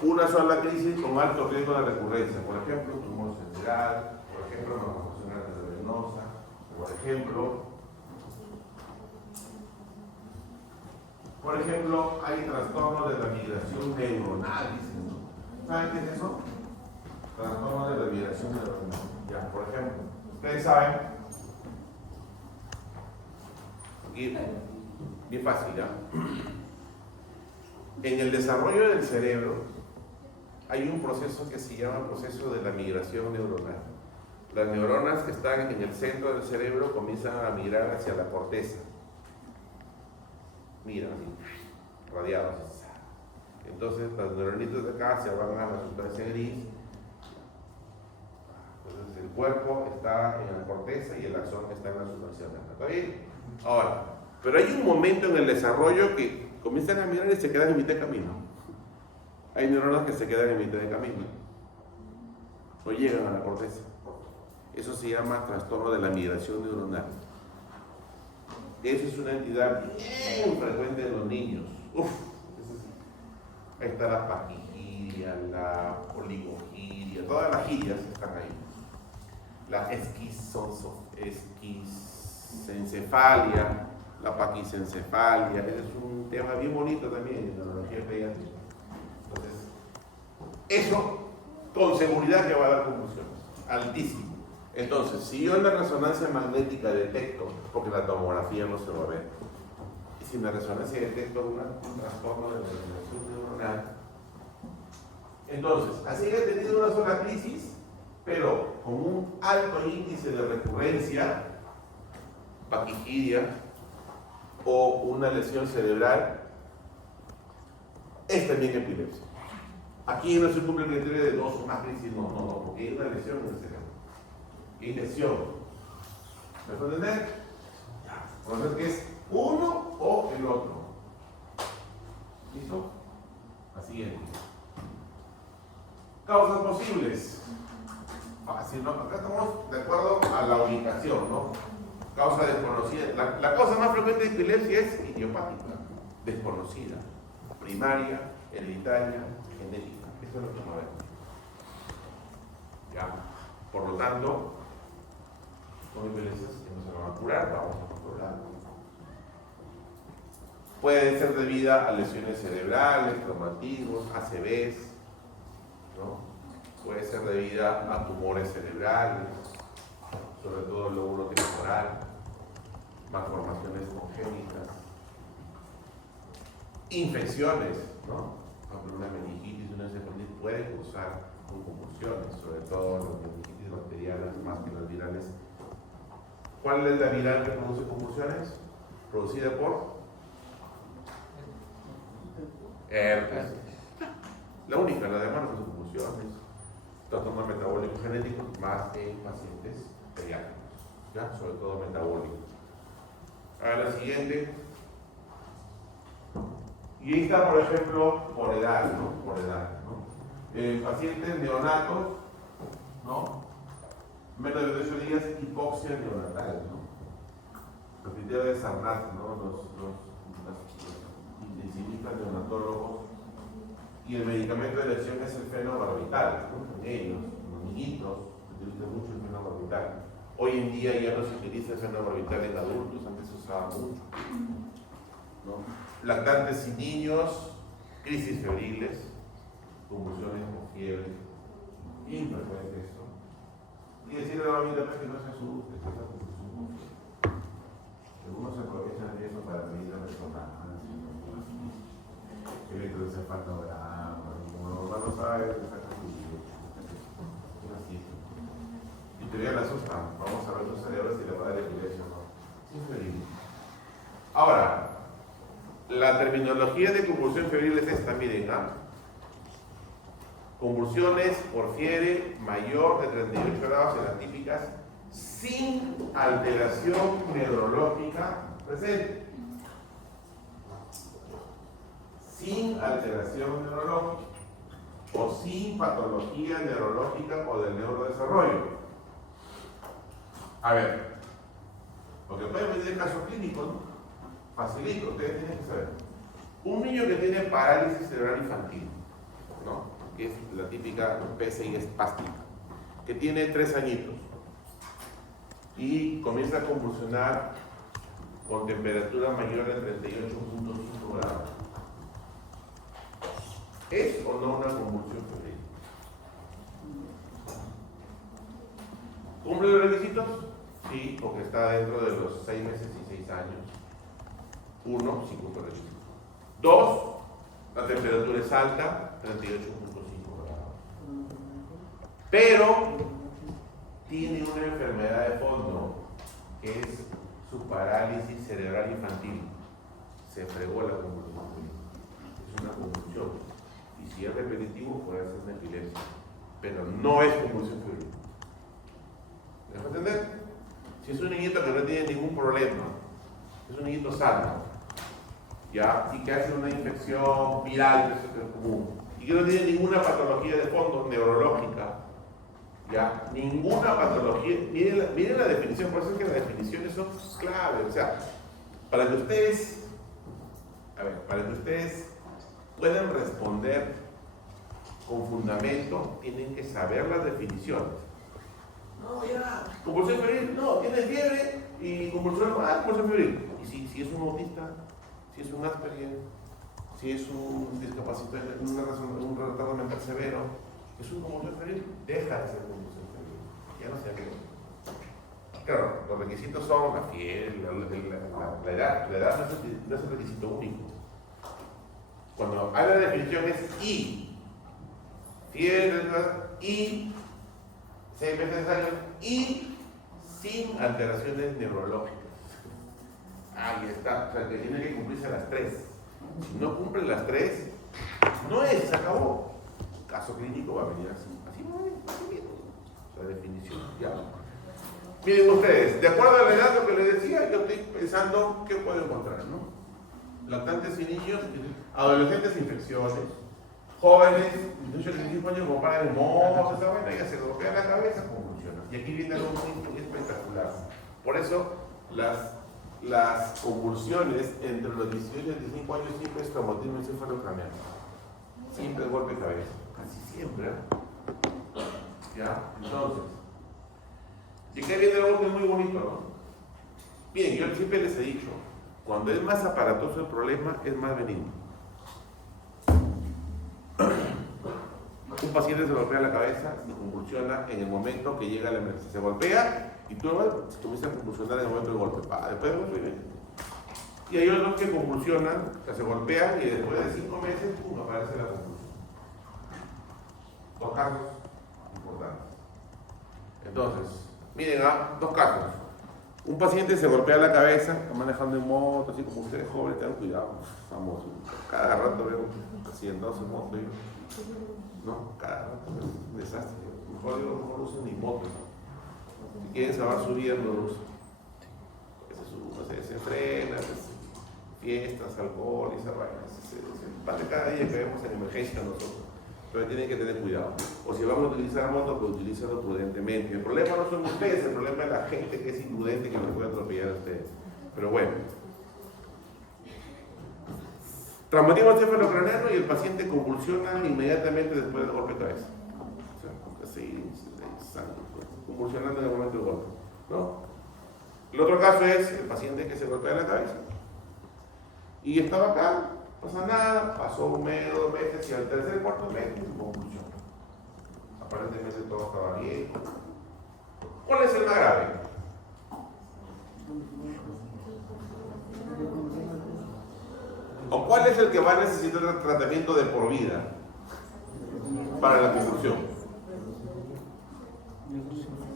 una sola crisis con alto riesgo de recurrencia, por ejemplo, tumor cerebral, por ejemplo, malformación arteriovenosa, por ejemplo, hay trastornos de la migración neuronal, dicen, ¿no? ¿Saben qué es eso? Trastorno de la migración neuronal. Ya, por ejemplo, ustedes saben, aquí, bien fácil, ¿ya? En el desarrollo del cerebro hay un proceso que se llama proceso de la migración neuronal. Las neuronas que están en el centro del cerebro comienzan a migrar hacia la corteza. Miran así, radiados. Entonces las neuronitas de acá se van a la sustancia gris. Entonces el cuerpo está en la corteza y el axón está en la sustancia blanca. ¿Está bien? Ahora, pero hay un momento en el desarrollo que comienzan a migrar y se quedan en mitad de camino. Hay neuronas que se quedan en mitad de camino. No llegan a la corteza. Eso se llama trastorno de la migración neuronal. Eso es una entidad bien frecuente en los niños. Uf, ahí está la paquigiria, la oligogiria, todas las girias están ahí. La esquizencefalia, la paquicencefalia, ese es un tema bien bonito también en la neurología pediátrica. Entonces, eso con seguridad que va a dar convulsiones, altísimo. Entonces, si yo en la resonancia magnética detecto, porque la tomografía no se va a ver, y si en la resonancia detecto un trastorno de la degeneración neuronal, entonces, así que he tenido una sola crisis, pero con un alto índice de recurrencia, paquiquidia o una lesión cerebral, es también epilepsia. Aquí no se cumple el criterio de dos o más crisis, no, porque hay una lesión en el cerebro. Y lesión. ¿Me puede entender? Vamos a ver que es uno o el otro. ¿Listo? La siguiente. Causas posibles. Fácil, ¿no? Acá estamos de acuerdo a la ubicación, ¿no? Causa desconocida. La causa más frecuente de epilepsia es idiopática, desconocida, primaria, hereditaria, genética. Eso es lo que vamos a ver. ¿Ya? Por lo tanto, son epilepsias que no se van a curar, vamos a controlar. Puede ser debida a lesiones cerebrales, traumatismos, ACVs, ¿no? Puede ser debida a tumores cerebrales, sobre todo el lóbulo temporal, malformaciones congénitas, infecciones, ¿no? Una meningitis, una encefalitis puede causar convulsiones, sobre todo las meningitis bacterianas más que las virales. ¿Cuál es la viral que produce convulsiones? Producida por herpes. La única, la demás no son convulsiones. Trastornos metabólicos genéticos más en pacientes pediátricos, ¿ya? Sobre todo metabólicos. Ahora la siguiente. Y ahí está, por ejemplo, por edad, ¿no? Por edad, ¿no? Pacientes neonatos, ¿no? Menos de 18 días, hipoxia neonatal, ¿no? Los criterios de Sarnat, ¿no? Los intensivistas neonatólogos. Y el medicamento de elección es el fenobarbital, ¿no? En ellos, los niñitos, se utiliza mucho el fenobarbital. Hoy en día ya no se utiliza el fenobarbital en adultos, antes se usaba mucho, ¿no? Lactantes y niños, crisis febriles, convulsiones con fiebre, infrecuente esto. Y decirle a la vida que no se asuste, que esta convulsión con fiebre. Algunos se aprovechan de eso para medir la resonancia, electroencefalograma, como los hermanos saben, sacan una cifra. Y todavía la asustan, vamos a ver los cerebros si le va a dar epilepsia o no. Es increíble. Ahora, la terminología de convulsión febril es esta, miren, ¿ah? Convulsiones por fiebre mayor de 38 grados en las típicas sin alteración neurológica presente. Sin alteración neurológica o sin patología neurológica o del neurodesarrollo. A ver, porque pueden venir el caso clínico, ¿no? Facilito, ustedes tienen que saber. Un niño que tiene parálisis cerebral infantil, ¿no? Que es la típica PCI espástica, que tiene 3 añitos y comienza a convulsionar con temperatura mayor de 38.5 grados. ¿Es o no una convulsión febril? ¿Cumple los requisitos? Sí, porque está dentro de los 6 meses y 6 años. 1, 5 por el 2, la temperatura es alta, 38.5 grados. Pero tiene una enfermedad de fondo, que es su parálisis cerebral infantil. Se fregó la convulsión. Es una convulsión. Y si es repetitivo, puede ser una epilepsia. Pero no es convulsión febril. ¿Me dejo entender? Si es un niñito que no tiene ningún problema, es un niñito sano, ¿ya? Y que hace una infección viral, eso es común, y que no tiene ninguna patología de fondo neurológica, ¿ya? Ninguna patología. Miren la definición, por eso es que las definiciones son claves. O sea, para que ustedes puedan responder con fundamento, tienen que saber las definiciones. No, ya, convulsión febril, no, tiene fiebre y convulsión febril. Y si es un autista, si es un Asperger, si es un discapacitado, un retardo mental severo, es un convulsión febril, deja de ser convulsión febril. Ya no se agrega. Claro, los requisitos son la fiebre, la edad. La edad no es el requisito único. Cuando hay la definición es y fiebre y 6 meses al año y sin alteraciones neurológicas. Ahí está, o sea que tiene que cumplirse las 3. Si no cumple las 3, no es, se acabó. Caso clínico va a venir así. Así no es, así mismo. La definición, ya. Miren ustedes, de acuerdo a la edad, lo que les decía, yo estoy pensando qué puedo encontrar, ¿no? Lactantes y niños, adolescentes infecciones, jóvenes, 18 a 35 años como para el modo, esa vaina, ya se golpea la cabeza, convulsiona. Y aquí viene algo muy espectacular. Por eso, las convulsiones entre los 18 y 25 años siempre es traumatismo encefalocraneal. Siempre es golpe de cabeza. Casi siempre. ¿Ya? Entonces, y que viene algo que es muy bonito, ¿no? Bien, yo siempre les he dicho, cuando es más aparatoso el problema, es más benigno. Un paciente se golpea la cabeza y convulsiona en el momento que llega la emergencia. Se golpea y tú comienzas a convulsionar en el momento del golpe. Después del golpe viene. Y hay otros que convulsionan, que se golpean y después de 5 meses, ¡pum!, aparece la convulsión. 2 casos importantes. Entonces, miren, 2 casos. Un paciente se golpea la cabeza, está manejando en moto, así como ustedes jóvenes, tengan cuidado, famoso. Cada rato veo accidentados en moto. No, cada rato es un desastre. Mejor usen ni moto. Si quieren salvar su vida, no lo usen. Se desenfrena, fiestas, alcohol y esa vaina. Parte cada día que vemos en emergencia nosotros. Pero tienen que tener cuidado. O si vamos a utilizar moto, pues utilízalo prudentemente. El problema no son ustedes, el problema es la gente que es imprudente que los puede atropellar a ustedes. Pero bueno. Traumatismo encefalocraneano y el paciente convulsiona inmediatamente después del golpe de cabeza. O sea, así, convulsionando en el momento del golpe, ¿no? El otro caso es el paciente que se golpea la cabeza. Y estaba acá, no pasa nada, pasó 1 mes, 2 meses y al tercer, cuarto mes, convulsión. Aparentemente todo estaba bien. ¿Cuál es el más grave? ¿O cuál es el que va a necesitar tratamiento de por vida para la convulsión?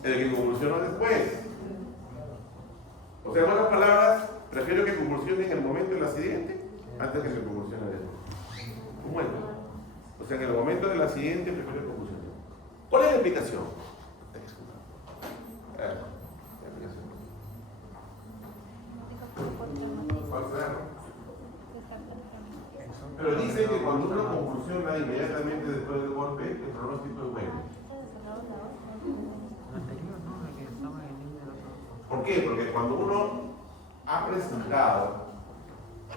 El que convulsionó después. O sea, en otras palabras, prefiero que convulsione en el momento del accidente antes que se convulsione después. Bueno, o sea, en el momento del accidente prefiero convulsionar. ¿Cuál es la explicación? Pero dicen que cuando uno convulsiona inmediatamente después del golpe, el pronóstico es bueno. ¿Por qué? Porque cuando uno ha presentado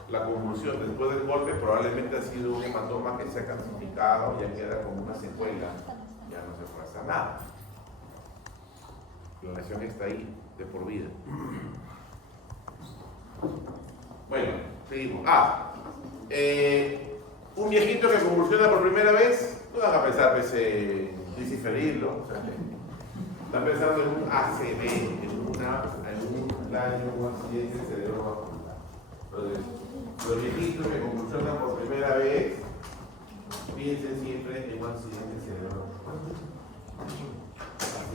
la convulsión después del golpe, probablemente ha sido un hematoma que se ha calcificado, ya queda como una secuela, ya no se puede hacer nada. La lesión está ahí, de por vida. Bueno, seguimos. Un viejito que convulsiona por primera vez, no van a pensar que es crisis febril, ¿no? O sea, están pensando en un ACV, en un daño, un accidente cerebrovascular. Entonces, los viejitos que convulsionan por primera vez, piensen siempre en un accidente cerebrovascular.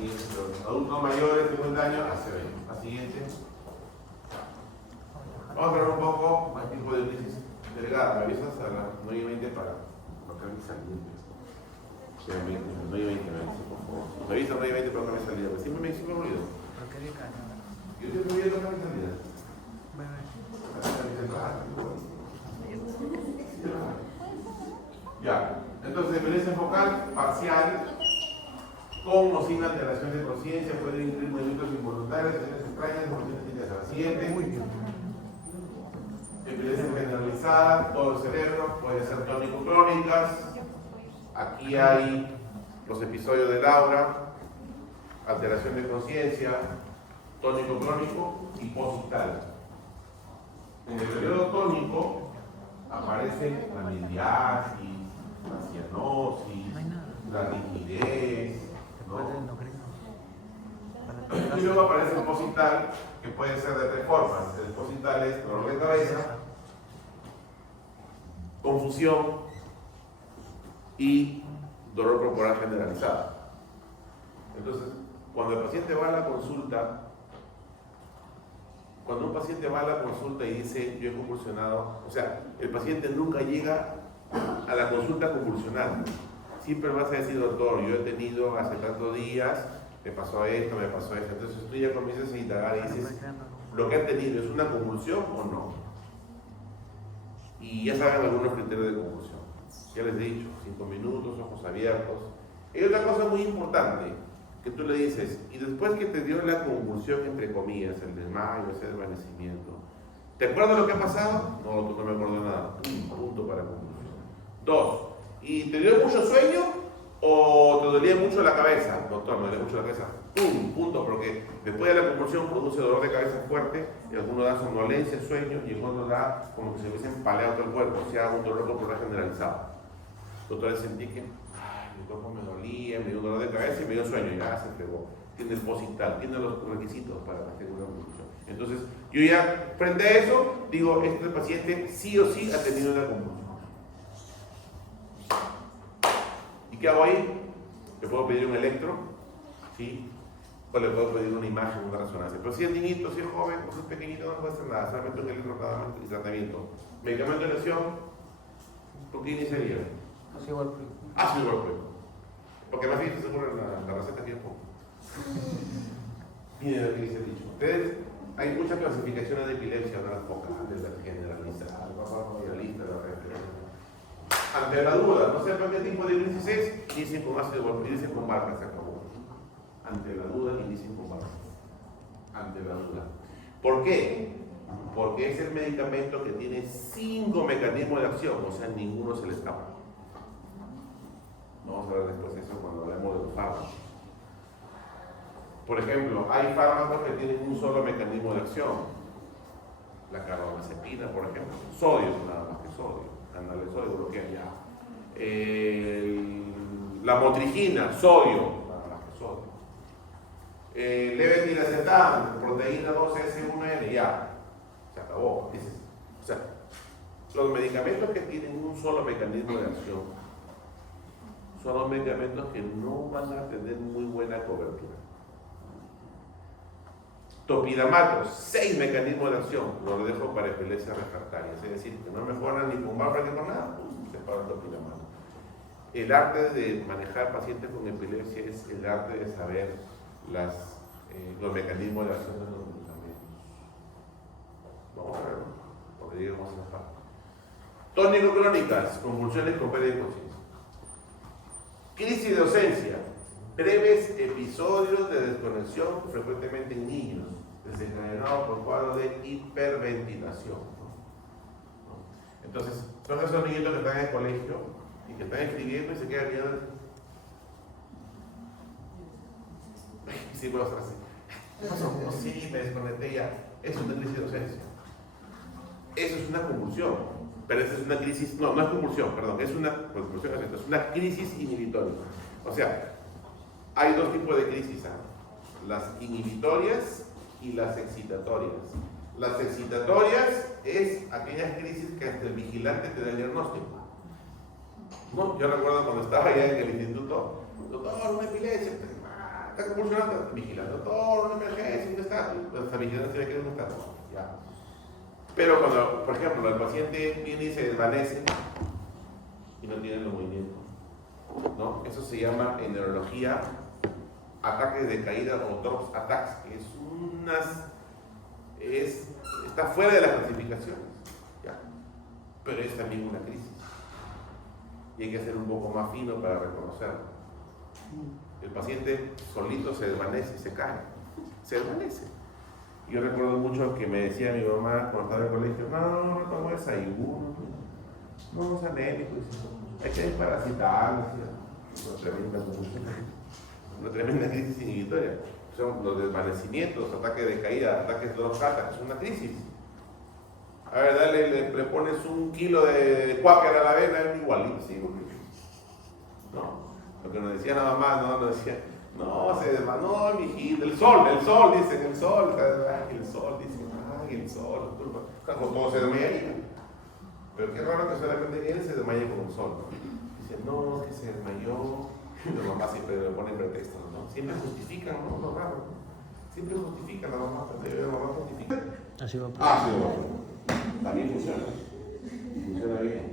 Los adultos mayores de un daño, ACV. La siguiente. Vamos a ver un poco más tipo de crisis delegada. Me avisas a las 9:20 para que me salga. 9:20, por favor. Me avisas a las 9:20 para que me salga. Siempre me olvido. ¿Por qué de cara? Yo estoy olvidando que me salga. Ya. Entonces, dependencia focal parcial con o sin alteración de conciencia, puede incluir movimientos involuntarios, sesiones extrañas, emociones intensas. Siguiente. Epilepsia generalizada, todo el cerebro, puede ser tónico-crónicas. Aquí hay los episodios de Laura, alteración de conciencia, tónico-crónico y postal. En el periodo tónico aparece la miliasis, la cianosis, No hay nada. la rigidez, Después del ¿no? endocrino. Y luego aparece el positral, que puede ser de tres formas. El positral es dolor de cabeza, confusión y dolor corporal generalizado. Entonces, cuando el paciente va a la consulta, cuando un paciente va a la consulta y dice yo he convulsionado, o sea, el paciente nunca llega a la consulta convulsional. Siempre vas a decir, doctor, yo he tenido hace tantos días, me pasó esto, me pasó esto. Entonces tú ya comienzas a indagar y dices, ¿lo que ha tenido es una convulsión o no? Y ya saben algunos criterios de convulsión. Ya les he dicho, 5 minutos, ojos abiertos. Y otra cosa muy importante, que tú le dices, y después que te dio la convulsión, entre comillas, el desmayo, ese desvanecimiento, ¿te acuerdas lo que ha pasado? No, tú no me acuerdo de nada. Punto para convulsión. 2. ¿Y te dio mucho sueño o te dolía mucho la cabeza? Doctor, me dolía mucho la cabeza. Punto, porque después de la convulsión produce dolor de cabeza fuerte, y alguno da somnolencia, sueño, y el otro da como que se hubiese empaleado todo el cuerpo, o sea, un dolor corporal generalizado. Doctor, sentí que mi cuerpo me dolía, me dio un dolor de cabeza y me dio sueño, ya se fregó. Tiene el positral, tiene los requisitos para tener una convulsión. Entonces, yo ya frente a eso, digo, este paciente sí o sí ha tenido una convulsión. ¿Y qué hago ahí? Le puedo pedir un electro, ¿sí? O le puedo pedir una imagen, una resonancia. Pero si es niñito, si es joven, o si es pequeñito, no puede hacer nada, solamente un electro y tratamiento. Medicamento de lesión, ¿por qué iniciaría? Ácido valproico. Ácido valproico. Porque más bien seguro en la receta que yo pongo. Miren lo que dice el dicho. Ustedes, hay muchas clasificaciones de epilepsia, no las pocas, de la generalizada, generalista, de la referencia. Ante la duda, no sepan qué tipo de crisis es, inicien con ácido valproico, inicien con marca, se acabó. Ante la duda, inicien con marca. Ante la duda. ¿Por qué? Porque es el medicamento que tiene 5 mecanismos de acción, o sea, ninguno se le escapa. Vamos a ver después eso cuando hablemos de los fármacos. Por ejemplo, hay fármacos que tienen un solo mecanismo de acción. La carbamazepina, por ejemplo. Sodio, nada más que sodio. Ándale, sodio bloquea ya. La motrigina, sodio, nada más que sodio. Levetiracetam, proteína 2S1N, ya. Se acabó. O sea, los medicamentos que tienen un solo mecanismo de acción son los medicamentos que no van a tener muy buena cobertura. Topidamato, 6 mecanismos de acción, lo dejo para epilepsia refractaria, es decir, que no mejoran ni con barra ni con nada, se para el topidamato. El arte de manejar pacientes con epilepsia es el arte de saber los mecanismos de acción de los medicamentos. Vamos a verlo, porque llegamos a esa parte. Tónico crónicas, convulsiones con pérdida de conciencia. Crisis de ausencia, breves episodios de desconexión, frecuentemente en niños, desencadenados por cuadros de hiperventilación. Entonces, son esos niñitos que están en el colegio y que están escribiendo y se quedan viendo. Sí, puedo hacer así. ¿Qué pasó? No, sí, me desconecté ya. Eso es una crisis de ausencia. Eso es una convulsión. Pero esa es una crisis, no es convulsión, perdón, es una crisis inhibitoria. O sea, hay dos tipos de crisis, las inhibitorias y las excitatorias. Las excitatorias es aquellas crisis que hasta el vigilante te da el diagnóstico. No, yo recuerdo cuando estaba allá en el instituto, doctor, una epilepsia, está convulsionando, vigilante, doctor, una emergencia, un estatus, hasta vigilante se ve que es un estatus, ya. Pero cuando, por ejemplo, el paciente viene y se desvanece y no tiene los movimientos, ¿no? Eso se llama en neurología ataques de caída o drops attacks, que está fuera de las clasificaciones, ¿ya? Pero es también una crisis y hay que ser un poco más fino para reconocerlo. El paciente solito se desvanece, se cae, se desvanece. Yo recuerdo mucho que me decía mi mamá cuando estaba en el colegio, no tomo esa IBU, no es anémico, hay que desparasitarlo, una tremenda crisis inhibitoria. Son los desvanecimientos, ataques de caída, ataques de los ataques, es una crisis. A ver, dale, le pones 1 kilo de cuáquer a la avena, es igualito, sí, porque, no. Lo que nos decía la mamá, no, nos decía, no, se desmanó, mijito, el sol, dicen, el sol, ay, el sol, dicen, ay, el sol, claro, todo se desmayaría. Pero qué raro que solamente él se desmaya con el sol, ¿no? Dice, no, que se desmayó. Las mamás siempre le ponen pretextos, ¿no? Siempre justifican, ¿no? Lo raro, ¿no? Siempre justifican, la mamá justifica. Así va. Ah, sí, bueno. También funciona. Funciona bien.